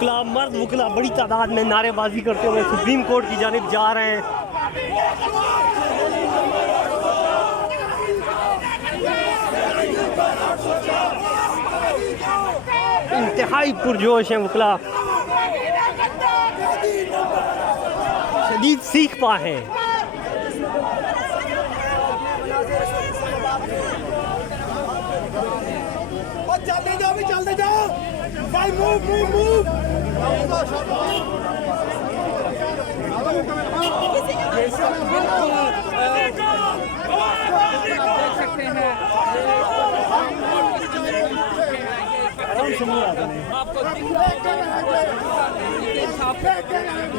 वकला, मर्द वकला बड़ी तादाद में नारेबाजी करते हुए सुप्रीम कोर्ट की जानिब जा रहे हैं। इंतहाई पुरजोश हैं वकला, शदीद सीख पा हैं। चलते जाओ भाई, मूव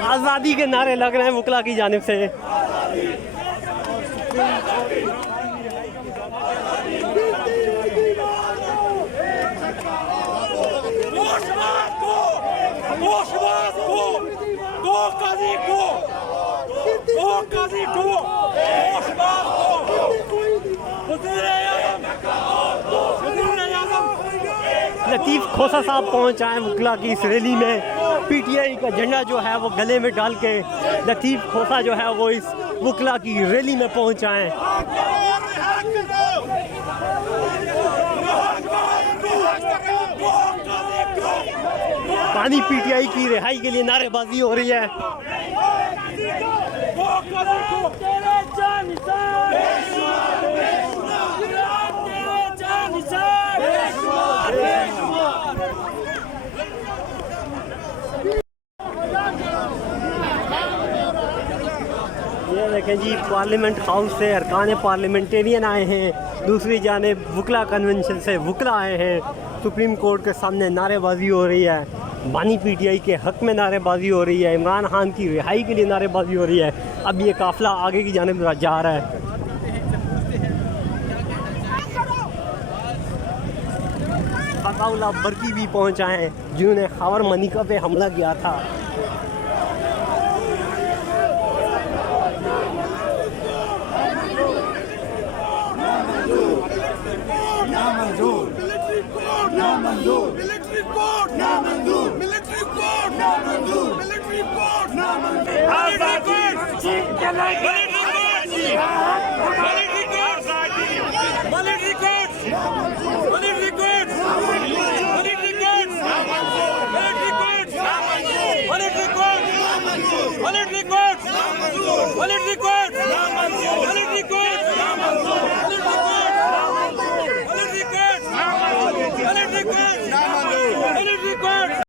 आज़ादी के नारे लग रहे हैं वकला की जानिब से। लतीफ़ खोसा साहब पहुंच आए वकला की इस रैली में। पीटीआई का झंडा जो है वो गले में डाल के लतीफ़ खोसा जो है वो इस वकला की रैली में पहुंच आए। पानी पीटीआई की रिहाई के लिए नारेबाजी हो रही है। ये देखें जी, पार्लियामेंट हाउस से अरकान पार्लियामेंटेरियन आए हैं, दूसरी जानिब वकला कन्वेंशन से वकला आए हैं। सुप्रीम कोर्ट के सामने नारेबाजी हो रही है, बानी पीटीआई के हक में नारेबाजी हो रही है, इमरान खान की रिहाई के लिए नारेबाजी हो रही है। अब ये काफ़िला आगे की जानिब जा रहा है। बकाउला बर्की भी पहुँच आए हैं जिन्होंने खबर मनिका पे हमला किया था। Military court!